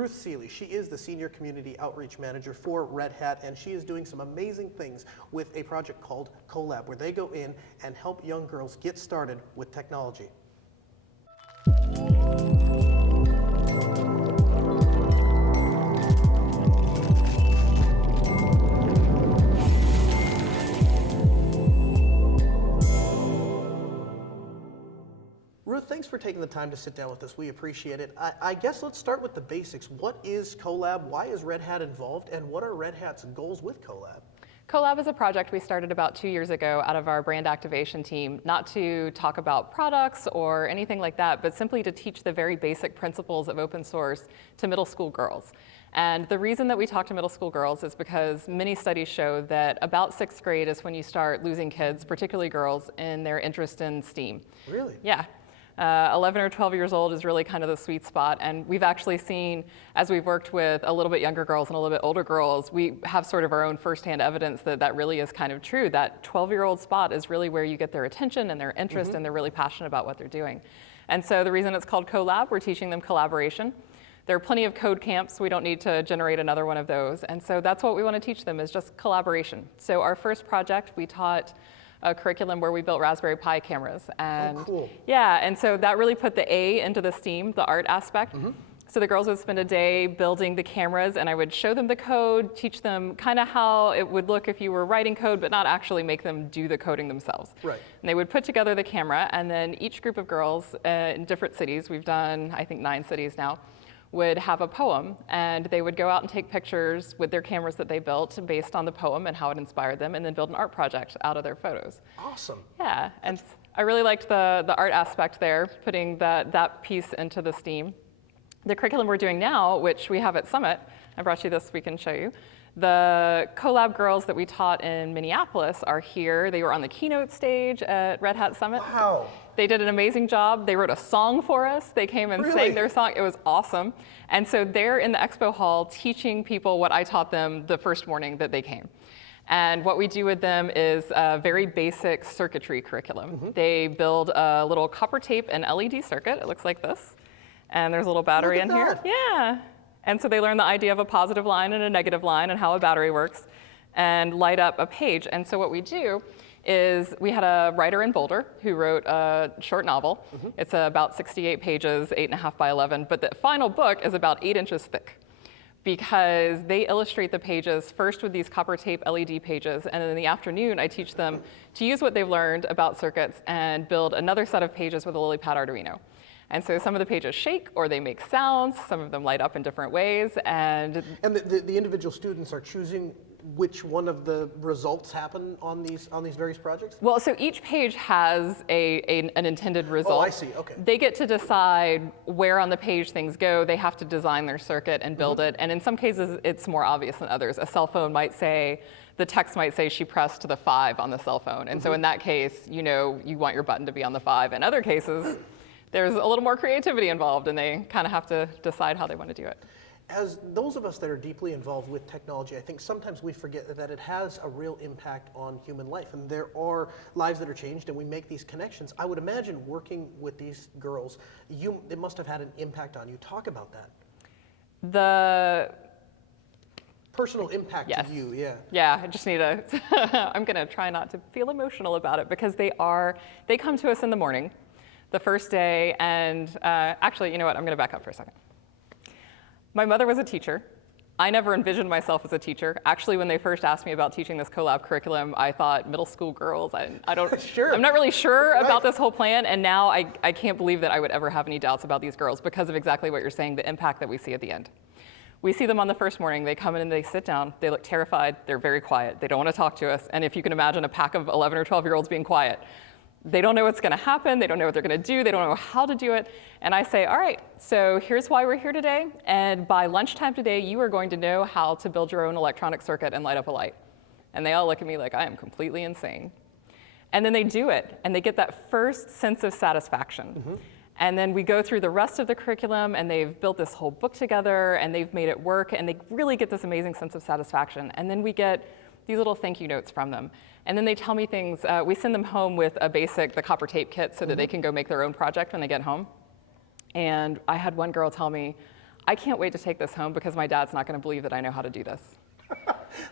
Ruth Suehle, she is the Senior Community Outreach Manager for Red Hat, and she is doing some amazing things with a project called CoLab, where they go in and help young girls get started with technology. Ruth, thanks for taking the time to sit down with us. We appreciate it. I guess let's start with the basics. What is CoLab? Why is Red Hat involved? And what are Red Hat's goals with CoLab? CoLab is a project we started about 2 years ago out of our brand activation team, not to talk about products or anything like that, but simply to teach the very basic principles of open source to middle school girls. And the reason that we talk to middle school girls is because many studies show that about 6th grade is when you start losing kids, particularly girls, in their interest in STEAM. Really? Yeah. 11 or 12 years old is really kind of the sweet spot, and we've actually seen, as we've worked with a little bit younger girls and a little bit older girls, we have sort of our own firsthand evidence that that really is kind of true. That 12-year-old spot is really where you get their attention and their interest, and they're really passionate about what they're doing. And so the reason it's called CoLab, we're teaching them collaboration. There are plenty of code camps. We don't need to generate another one of those. And so that's what we want to teach them, is just collaboration. So our first project, we taught a curriculum where we built Raspberry Pi cameras. And oh, cool. Yeah, and so that really put the A into the STEAM, the art aspect. So the girls would spend a day building the cameras, and I would show them the code, teach them kind of how it would look if you were writing code, but not actually make them do the coding themselves. Right. And they would put together the camera, and then each group of girls in different cities, we've done, I think, 9 cities now, would have a poem, and they would go out and take pictures with their cameras that they built based on the poem and how it inspired them, and then build an art project out of their photos. Awesome. Yeah, and I really liked the art aspect there, putting that piece into the STEAM. The curriculum we're doing now, which we have at Summit, I brought you this, we can show you. The CoLab girls that we taught in Minneapolis are here. They were on the keynote stage at Red Hat Summit. Wow. They did an amazing job. They wrote a song for us. They came and sang their song. It was awesome. And so they're in the expo hall teaching people what I taught them the first morning that they came. And what we do with them is a very basic circuitry curriculum. They build a little copper tape and LED circuit. It looks like this. And there's a little battery in here. Yeah. And so they learn the idea of a positive line and a negative line and how a battery works, and light up a page. And so what we do is, we had a writer in Boulder who wrote a short novel. It's about 68 pages, 8.5 by 11, but the final book is about 8 inches thick, because they illustrate the pages first with these copper tape LED pages, and then in the afternoon I teach them to use what they've learned about circuits and build another set of pages with a LilyPad Arduino. And so some of the pages shake or they make sounds, some of them light up in different ways, and the individual students are choosing which one of the results happen on these various projects? Well, so each page has an intended result. Oh, I see, okay. They get to decide where on the page things go. They have to design their circuit and build it, and in some cases it's more obvious than others. A cell phone might say, the text might say she pressed the 5 on the cell phone, and so in that case, you know, you want your button to be on the 5. In other cases, there's a little more creativity involved, and they kind of have to decide how they want to do it. As those of us that are deeply involved with technology, I think sometimes we forget that it has a real impact on human life, and there are lives that are changed, and we make these connections. I would imagine working with these girls, it must have had an impact on you. Talk about that. The personal impact to you, yeah. Yeah, I just need to, I'm gonna try not to feel emotional about it, because they come to us in the morning, the first day, and actually, you know what, I'm gonna back up for a second. My mother was a teacher. I never envisioned myself as a teacher. Actually, when they first asked me about teaching this CoLab curriculum, I thought middle school girls, I don't, sure. I'm not really sure about this whole plan, and now I can't believe that I would ever have any doubts about these girls because of exactly what you're saying, the impact that we see at the end. We see them on the first morning, they come in and they sit down, they look terrified, they're very quiet, they don't want to talk to us, and if you can imagine a pack of 11 or 12-year-olds being quiet, they don't know what's going to happen, they don't know what they're going to do, they don't know how to do it, and I say, all right, so here's why we're here today, and by lunchtime today, you are going to know how to build your own electronic circuit and light up a light. And they all look at me like I am completely insane. And then they do it, and they get that first sense of satisfaction. And then we go through the rest of the curriculum, and they've built this whole book together, and they've made it work, and they really get this amazing sense of satisfaction. And then we get these little thank you notes from them. And then they tell me things. We send them home with the copper tape kit so that they can go make their own project when they get home. And I had one girl tell me, I can't wait to take this home because my dad's not going to believe that I know how to do this.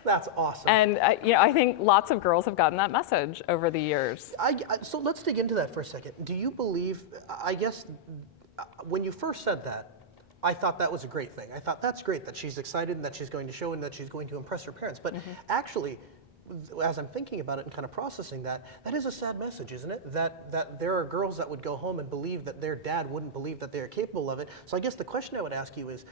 That's awesome. And I think lots of girls have gotten that message over the years. So let's dig into that for a second. Do you believe, I guess, when you first said that, I thought that was a great thing. I thought that's great that she's excited and that she's going to show and that she's going to impress her parents. But actually, as I'm thinking about it and kind of processing that, that is a sad message, isn't it? That there are girls that would go home and believe that their dad wouldn't believe that they are capable of it. So I guess the question I would ask you is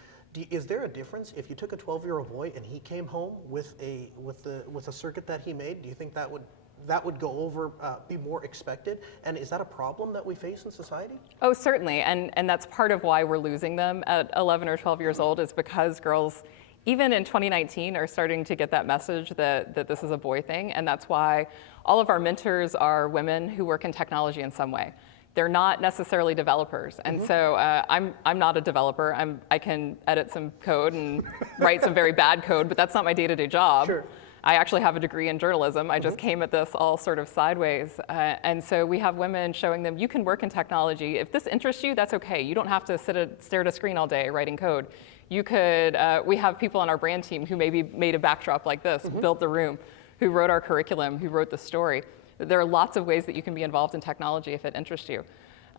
there a difference if you took a 12-year-old boy and he came home with a circuit that he made? Do you think that would go over, be more expected? And is that a problem that we face in society? Oh, certainly, and that's part of why we're losing them at 11 or 12 years old, is because girls, even in 2019, are starting to get that message that this is a boy thing, and that's why all of our mentors are women who work in technology in some way. They're not necessarily developers, and so I'm not a developer. I can edit some code and write some very bad code, but that's not my day-to-day job. Sure. I actually have a degree in journalism. I just came at this all sort of sideways. And so we have women showing them, you can work in technology. If this interests you, that's okay. You don't have to stare at a screen all day writing code. You could, we have people on our brand team who maybe made a backdrop like this, built the room, who wrote our curriculum, who wrote the story. There are lots of ways that you can be involved in technology if it interests you.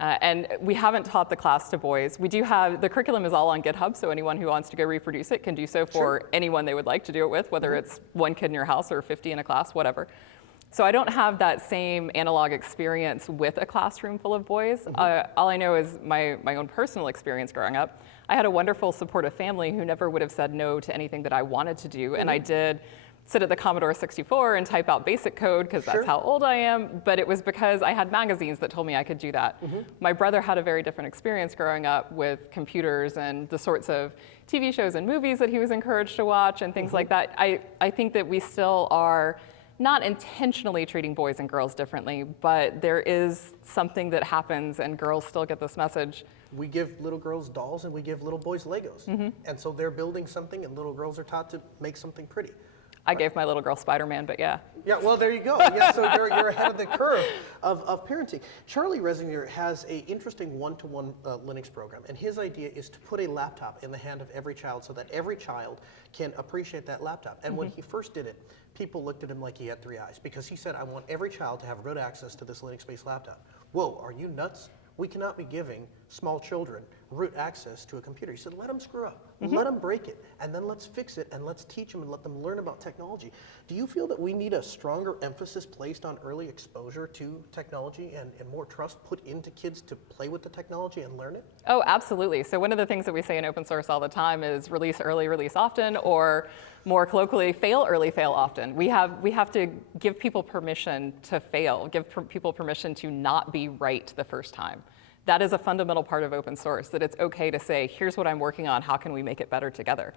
And we haven't taught the class to boys. We do have, the curriculum is all on GitHub, so anyone who wants to go reproduce it can do so for anyone they would like to do it with, whether it's one kid in your house or 50 in a class, whatever. So I don't have that same analog experience with a classroom full of boys. All I know is my own personal experience growing up. I had a wonderful supportive family who never would have said no to anything that I wanted to do, and I did sit at the Commodore 64 and type out basic code because that's how old I am, but it was because I had magazines that told me I could do that. My brother had a very different experience growing up with computers and the sorts of TV shows and movies that he was encouraged to watch and things like that. I think that we still are not intentionally treating boys and girls differently, but there is something that happens and girls still get this message. We give little girls dolls and we give little boys Legos. And so they're building something and little girls are taught to make something pretty. I gave my little girl Spider-Man, but yeah. Yeah, well, there you go. Yeah, so you're ahead of the curve of parenting. Charlie Resinger has an interesting one-to-one Linux program, and his idea is to put a laptop in the hand of every child so that every child can appreciate that laptop. And when he first did it, people looked at him like he had three eyes, because he said, I want every child to have root access to this Linux-based laptop. Whoa, are you nuts? We cannot be giving small children root access to a computer. He said, let them screw up, let them break it, and then let's fix it, and let's teach them and let them learn about technology. Do you feel that we need a stronger emphasis placed on early exposure to technology and more trust put into kids to play with the technology and learn it? Oh, absolutely. So one of the things that we say in open source all the time is release early, release often, or more colloquially, fail early, fail often. We have to give people permission to fail, give people permission to not be right the first time. That is a fundamental part of open source, that it's okay to say, here's what I'm working on, how can we make it better together?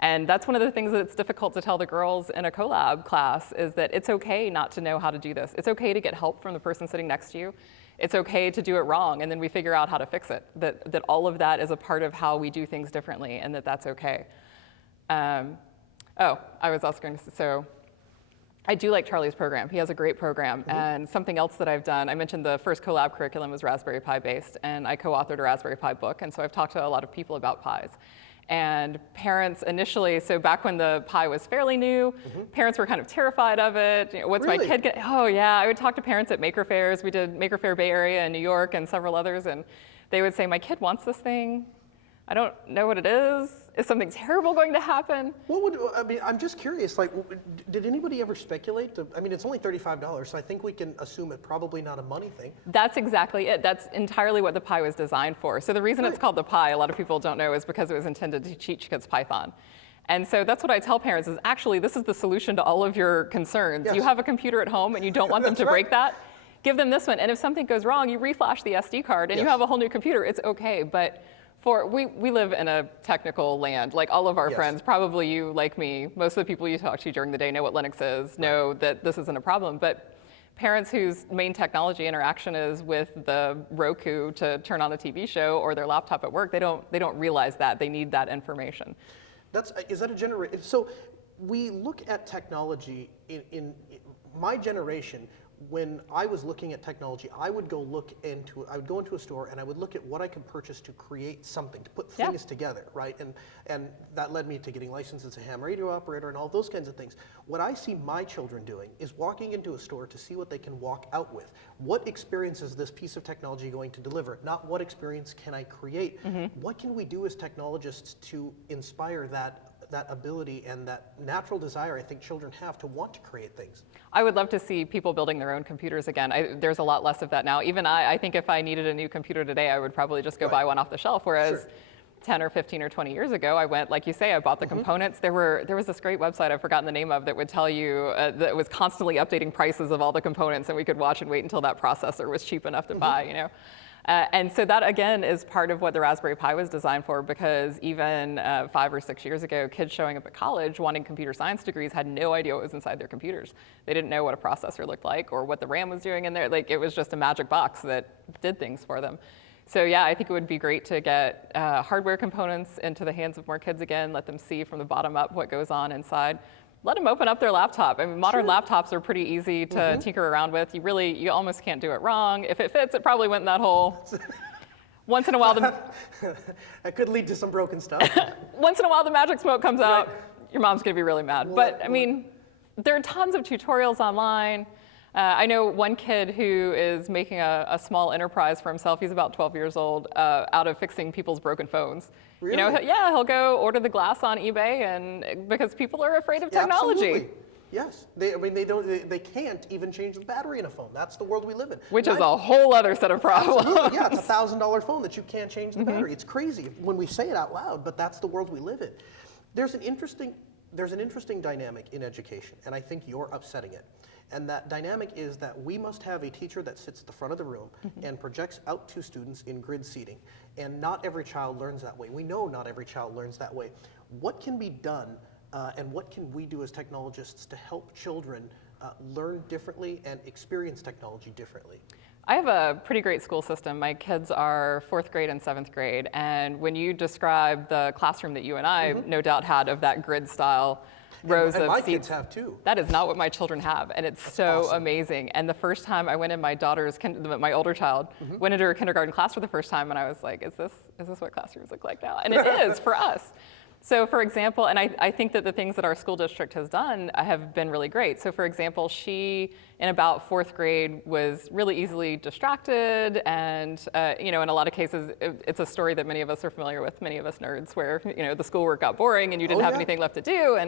And that's one of the things that it's difficult to tell the girls in a CoLab class, is that it's okay not to know how to do this. It's okay to get help from the person sitting next to you. It's okay to do it wrong, and then we figure out how to fix it. That all of that is a part of how we do things differently, and that's okay. I was also going to say, so I do like Charlie's program. He has a great program. And something else that I've done, I mentioned the first CoLab curriculum was Raspberry Pi based, and I co-authored a Raspberry Pi book, and so I've talked to a lot of people about Pis. And parents initially, so back when the Pi was fairly new, parents were kind of terrified of it. You know, what's my kid get? Oh yeah, I would talk to parents at Maker Fairs. We did Maker Faire Bay Area in New York and several others, and they would say, my kid wants this thing. I don't know what it is. Is something terrible going to happen? I'm just curious, like, did anybody ever speculate? It's only $35, so I think we can assume it's probably not a money thing. That's exactly it. That's entirely what the Pi was designed for. So the reason it's called the Pi, a lot of people don't know, is because it was intended to teach kids Python. And so that's what I tell parents is, actually, this is the solution to all of your concerns. You have a computer at home and you don't want them to break that. Give them this one, and if something goes wrong, you reflash the SD card and you have a whole new computer. It's okay, but we live in a technical land. Like all of our friends, probably you, like me, most of the people you talk to during the day know what Linux is, know that this isn't a problem. But parents whose main technology interaction is with the Roku to turn on a TV show or their laptop at work, they don't realize that. They need that information. Is that a generation? So we look at technology in my generation. when I was looking at technology, I would go into a store and I would look at what I could purchase to create something, to put things together, right? And that led me to getting licensed as a ham radio operator and all those kinds of things. What I see my children doing is walking into a store to see what they can walk out with. What experience is this piece of technology going to deliver? Not what experience can I create? What can we do as technologists to inspire that ability and that natural desire I think children have to want to create things? I would love to see people building their own computers again. There's a lot less of that now. Even I think if I needed a new computer today, I would probably just go buy one off the shelf, whereas 10 or 15 or 20 years ago, I went, like you say, I bought the components. There was this great website I've forgotten the name of that would tell you that was constantly updating prices of all the components, and we could watch and wait until that processor was cheap enough to buy, you know. And so that, again, is part of what the Raspberry Pi was designed for, because even 5 or 6 years ago, kids showing up at college wanting computer science degrees had no idea what was inside their computers. They didn't know what a processor looked like or what the RAM was doing in there. Like, it was just a magic box that did things for them. So yeah, I think it would be great to get hardware components into the hands of more kids again, let them see from the bottom up what goes on inside. Let them open up their laptop. I mean, modern laptops are pretty easy to tinker around with. You almost can't do it wrong. If it fits, it probably went in that hole. Once in a while, that could lead to some broken stuff. Once in a while, the magic smoke comes out. Your mom's gonna be really mad. But I mean, there are tons of tutorials online. I know one kid who is making a small enterprise for himself. He's about 12 years old, out of fixing people's broken phones. Really? You know, he'll go order the glass on eBay, and because people are afraid of technology. Absolutely. Yes, they can't even change the battery in a phone. That's the world we live in. Which is a whole other set of problems. Absolutely. Yeah, it's a $1,000 phone that you can't change the battery. It's crazy when we say it out loud, but that's the world we live in. There's an interesting dynamic in education, and I think you're upsetting it. And that dynamic is that we must have a teacher that sits at the front of the room and projects out to students in grid seating. And not every child learns that way. We know not every child learns that way. What can be done and what can we do as technologists to help children learn differently and experience technology differently? I have a pretty great school system. My kids are 4th grade and 7th grade. And when you describe the classroom that you and I no doubt had of that grid style rows and of my seats. kids have too. That is not what my children have, and it's so awesome. Amazing. And the first time I went in my my older child, went into her kindergarten class for the first time, and I was like, is this what classrooms look like now? And it is for us. So for example, and I think that the things that our school district has done have been really great. So for example, she, in about 4th grade, was really easily distracted, and in a lot of cases, it's a story that many of us are familiar with, many of us nerds, where the schoolwork got boring and you didn't have anything left to do.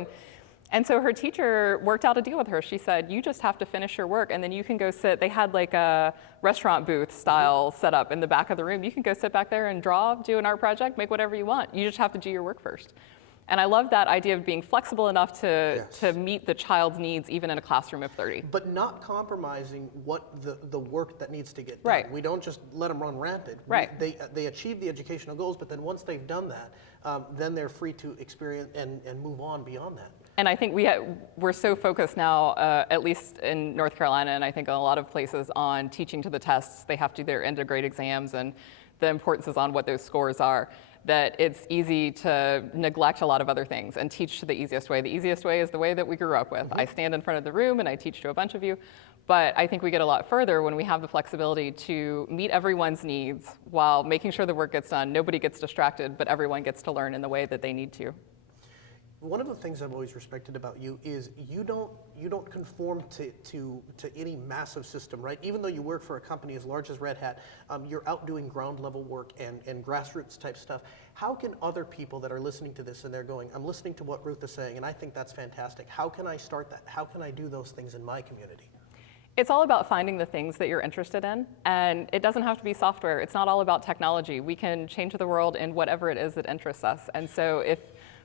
And so her teacher worked out a deal with her. She said, you just have to finish your work, and then you can go sit. They had like a restaurant booth style set up in the back of the room. You can go sit back there and draw, do an art project, make whatever you want. You just have to do your work first. And I love that idea of being flexible enough to meet the child's needs, even in a classroom of 30. But not compromising what the work that needs to get done. Right. We don't just let them run rampant. Right. They achieve the educational goals, but then once they've done that, then they're free to experience and move on beyond that. And I think we're so focused now, at least in North Carolina, and I think in a lot of places, on teaching to the tests. They have to do their end of grade exams, and the importance is on what those scores are, that it's easy to neglect a lot of other things and teach to the easiest way. The easiest way is the way that we grew up with. I stand in front of the room and I teach to a bunch of you. But I think we get a lot further when we have the flexibility to meet everyone's needs while making sure the work gets done. Nobody gets distracted, but everyone gets to learn in the way that they need to. One of the things I've always respected about you is you don't conform to any massive system, right? Even though you work for a company as large as Red Hat, you're out doing ground level work and grassroots type stuff. How can other people that are listening to this and they're going, I'm listening to what Ruth is saying and I think that's fantastic. How can I start that? How can I do those things in my community? It's all about finding the things that you're interested in, and it doesn't have to be software. It's not all about technology. We can change the world in whatever it is that interests us. And so if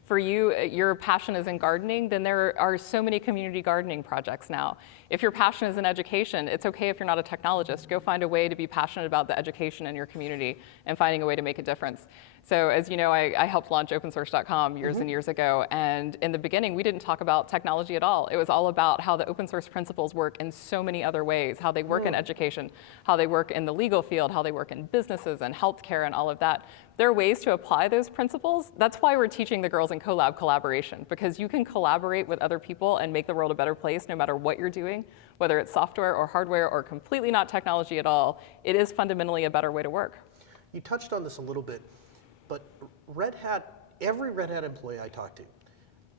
for you, your passion is in gardening, then there are so many community gardening projects now. If your passion is in education, it's okay if you're not a technologist. Go find a way to be passionate about the education in your community and finding a way to make a difference. So as you know, I helped launch Opensource.com years and years ago, and in the beginning, we didn't talk about technology at all. It was all about how the open source principles work in so many other ways, how they work in education, how they work in the legal field, how they work in businesses and healthcare and all of that. There are ways to apply those principles. That's why we're teaching the girls in CoLab collaboration, because you can collaborate with other people and make the world a better place no matter what you're doing, whether it's software or hardware or completely not technology at all. It is fundamentally a better way to work. You touched on this a little bit, but Red Hat, every Red Hat employee I talk to,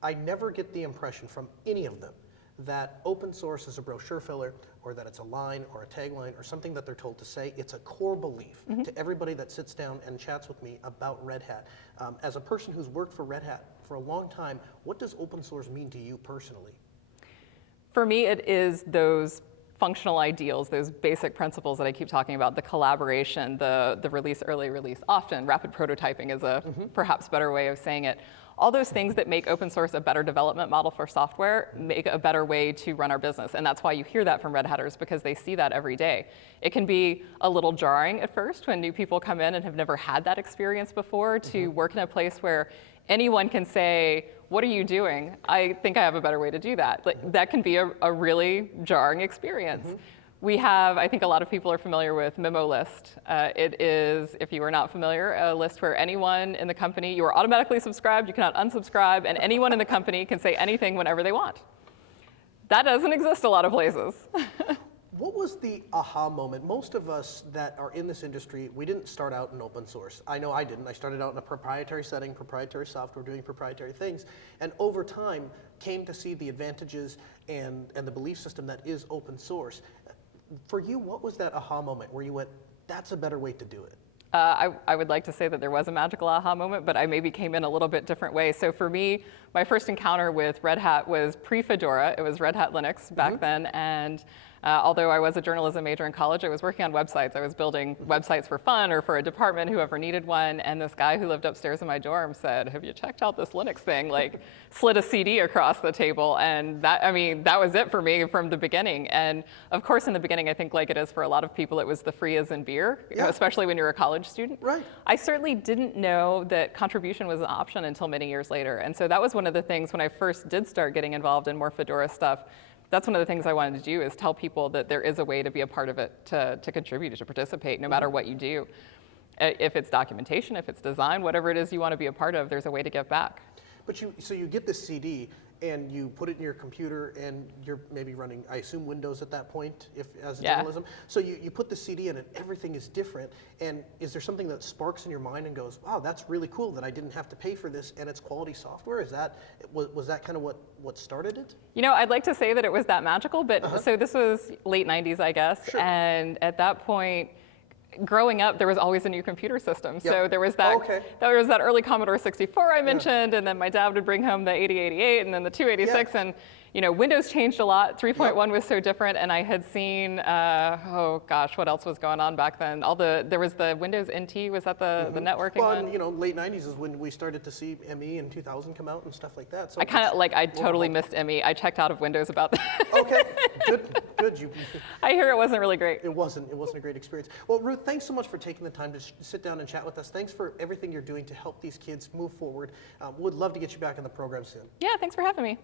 I never get the impression from any of them that open source is a brochure filler or that it's a line or a tagline or something that they're told to say. It's a core belief to everybody that sits down and chats with me about Red Hat. As a person who's worked for Red Hat for a long time, what does open source mean to you personally? For me, it is those functional ideals, those basic principles that I keep talking about, the collaboration, the release early, release often, rapid prototyping is a perhaps better way of saying it. All those things that make open source a better development model for software make a better way to run our business. And that's why you hear that from Red Hatters, because they see that every day. It can be a little jarring at first when new people come in and have never had that experience before to work in a place where anyone can say, what are you doing? I think I have a better way to do that. Like, that can be a really jarring experience. We have, I think a lot of people are familiar with Memo List. It is, if you are not familiar, a list where anyone in the company, you are automatically subscribed, you cannot unsubscribe, and anyone in the company can say anything whenever they want. That doesn't exist a lot of places. What was the aha moment? Most of us that are in this industry, we didn't start out in open source. I know I didn't. I started out in a proprietary setting, proprietary software, doing proprietary things, and over time came to see the advantages and the belief system that is open source. For you, what was that aha moment where you went, that's a better way to do it? I would like to say that there was a magical aha moment, but I maybe came in a little bit different way. So for me, my first encounter with Red Hat was pre-Fedora. It was Red Hat Linux back then, and although I was a journalism major in college, I was working on websites. I was building websites for fun or for a department, whoever needed one, and this guy who lived upstairs in my dorm said, have you checked out this Linux thing? Like, slid a CD across the table, and that, I mean, that was it for me from the beginning. And of course, in the beginning, I think like it is for a lot of people, it was the free as in beer, especially when you're a college student. Right. I certainly didn't know that contribution was an option until many years later. And so that was one of the things when I first did start getting involved in more Fedora stuff. That's one of the things I wanted to do, is tell people that there is a way to be a part of it, to contribute, to participate, no matter what you do. If it's documentation, if it's design, whatever it is you want to be a part of, there's a way to give back. But so you get this CD and you put it in your computer and you're maybe running, I assume, Windows at that point, as journalism. So you put the CD in and everything is different. And is there something that sparks in your mind and goes, wow, that's really cool that I didn't have to pay for this and it's quality software? Was that kind of what started it? You know, I'd like to say that it was that magical, but so this was late 90s, I guess. Sure. And at that point, growing up, there was always a new computer system. So there was that, there was that early Commodore 64 I mentioned, and then my dad would bring home the 8088 and then the 286, and you know, Windows changed a lot. 3.1 was so different, and I had seen, oh gosh, what else was going on back then? There was the Windows NT, was that the networking one? Well, you know, late 90s is when we started to see ME in 2000 come out and stuff like that. So I totally missed ME. I checked out of Windows about that. Okay, good. I hear it wasn't really great. It wasn't a great experience. Well, Ruth, thanks so much for taking the time to sit down and chat with us. Thanks for everything you're doing to help these kids move forward. Would love to get you back in the program soon. Yeah, thanks for having me.